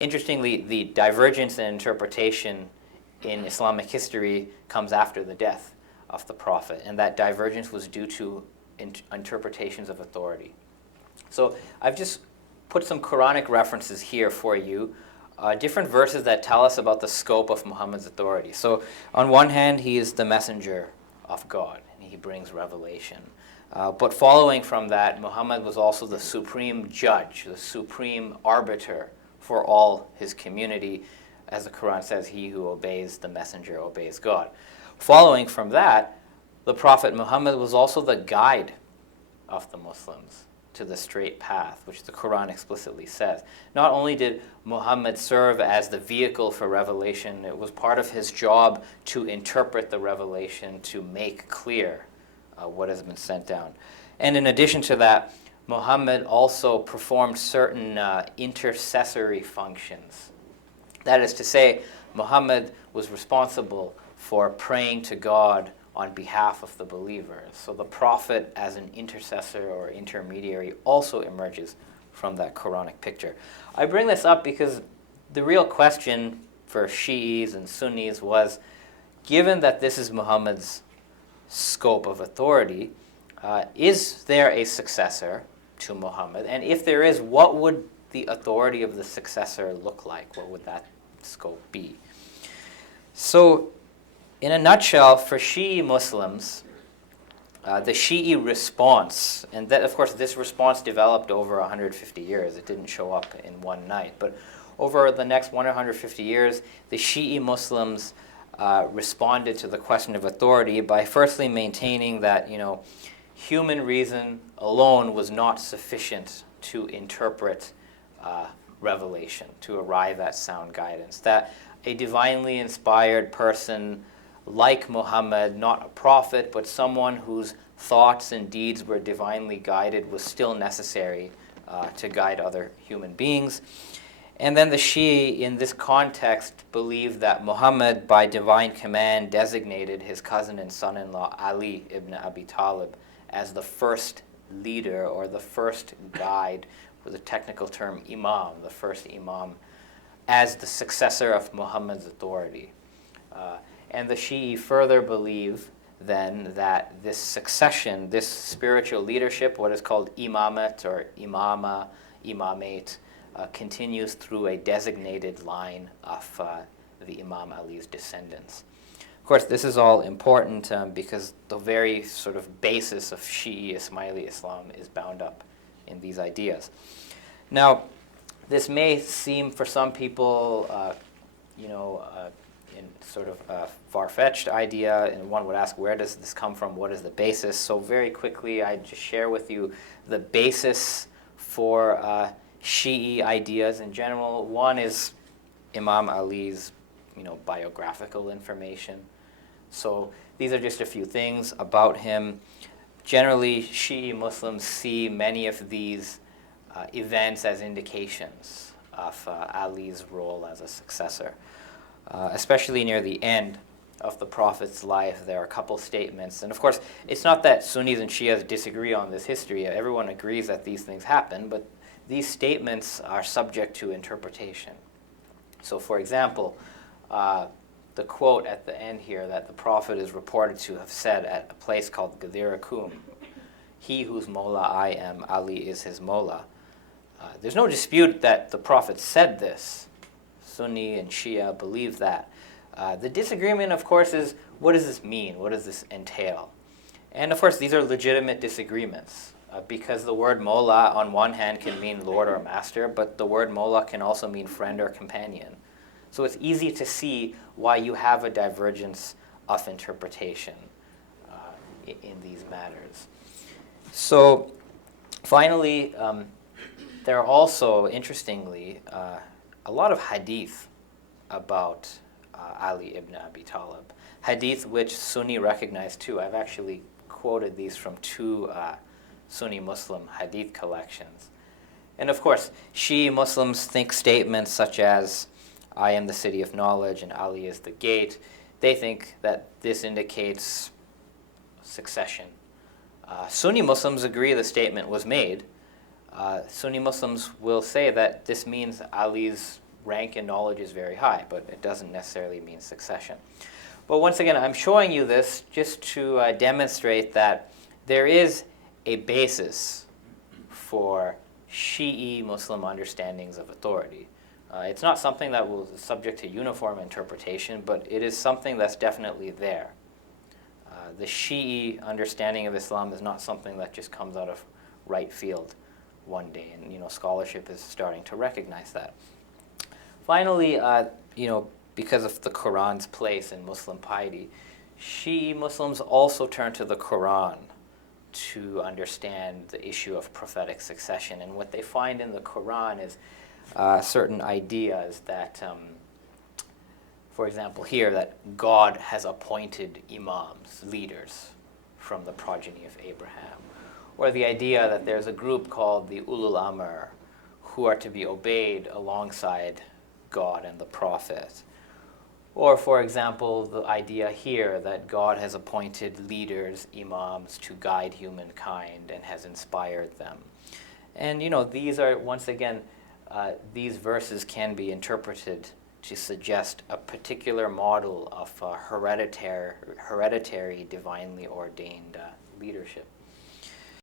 Interestingly, the divergence in interpretation in Islamic history comes after the death of the Prophet, and that divergence was due to interpretations of authority. So I've just put some Quranic references here for you, different verses that tell us about the scope of Muhammad's authority. So on one hand, he is the messenger of God, and he brings revelation. But following from that, Muhammad was also the supreme judge, the supreme arbiter for all his community. As the Quran says, he who obeys the messenger obeys God. Following from that, the Prophet Muhammad was also the guide of the Muslims to the straight path, which the Quran explicitly says. Not only did Muhammad serve as the vehicle for revelation, it was part of his job to interpret the revelation, to make clear what has been sent down. And in addition to that, Muhammad also performed certain intercessory functions. That is to say, Muhammad was responsible for praying to God on behalf of the believers. So the Prophet as an intercessor or intermediary also emerges from that Quranic picture. I bring this up because the real question for Shi'is and Sunnis was, given that this is Muhammad's scope of authority, is there a successor to Muhammad? And if there is, what would the authority of the successor look like? What would that scope be? So, in a nutshell, for Shi'i Muslims, the Shi'i response, and that, of course, this response developed over 150 years. It didn't show up in one night. But over the next 150 years, the Shi'i Muslims responded to the question of authority by firstly maintaining that, human reason alone was not sufficient to interpret revelation, to arrive at sound guidance. That a divinely inspired person like Muhammad, not a prophet, but someone whose thoughts and deeds were divinely guided, was still necessary to guide other human beings. And then the Shia, in this context, believed that Muhammad, by divine command, designated his cousin and son-in-law Ali ibn Abi Talib as the first leader, or the first guide, with the technical term imam, the first imam, as the successor of Muhammad's authority. And the Shia further believe then that this succession, this spiritual leadership, what is called imamat or imama, imamate, continues through a designated line of the Imam Ali's descendants. Of course, this is all important because the very sort of basis of Shi'i Ismaili Islam is bound up in these ideas. Now, this may seem for some people, in sort of a far-fetched idea, and one would ask, where does this come from? What is the basis? So very quickly, I just share with you the basis for Shi'i ideas in general. One is Imam Ali's, biographical information. So these are just a few things about him. Generally, Shi'i Muslims see many of these events as indications of Ali's role as a successor. Especially near the end of the Prophet's life, there are a couple statements. And of course, it's not that Sunnis and Shias disagree on this history. Everyone agrees that these things happen, but these statements are subject to interpretation. So for example, the quote at the end here that the Prophet is reported to have said at a place called Ghadir Akum, "He whose Mola I am, Ali is his Mola." There's no dispute that the Prophet said this. Sunni and Shia believe that. The disagreement, of course, is what does this mean? What does this entail? And of course, these are legitimate disagreements because the word Mola on one hand can mean Lord or Master, but the word Mola can also mean friend or companion. So it's easy to see why you have a divergence of interpretation in these matters. So finally, there are also, interestingly, a lot of hadith about Ali ibn Abi Talib. Hadith which Sunni recognize too. I've actually quoted these from two Sunni Muslim hadith collections. And of course, Shi'i Muslims think statements such as, "I am the city of knowledge and Ali is the gate." They think that this indicates succession. Sunni Muslims agree the statement was made. Sunni Muslims will say that this means Ali's rank and knowledge is very high, but it doesn't necessarily mean succession. But once again, I'm showing you this just to demonstrate that there is a basis for Shi'i Muslim understandings of authority. It's not something that was subject to uniform interpretation, but it is something that's definitely there. The Shi'i understanding of Islam is not something that just comes out of right field one day, and scholarship is starting to recognize that. Finally, because of the Quran's place in Muslim piety, Shi'i Muslims also turn to the Quran to understand the issue of prophetic succession. And what they find in the Quran is certain ideas that, for example, here, that God has appointed imams, leaders, from the progeny of Abraham. Or the idea that there's a group called the Ulul Amr, who are to be obeyed alongside God and the Prophet. Or, for example, the idea here that God has appointed leaders, imams, to guide humankind and has inspired them. And, these are, once again, these verses can be interpreted to suggest a particular model of hereditary, divinely ordained leadership.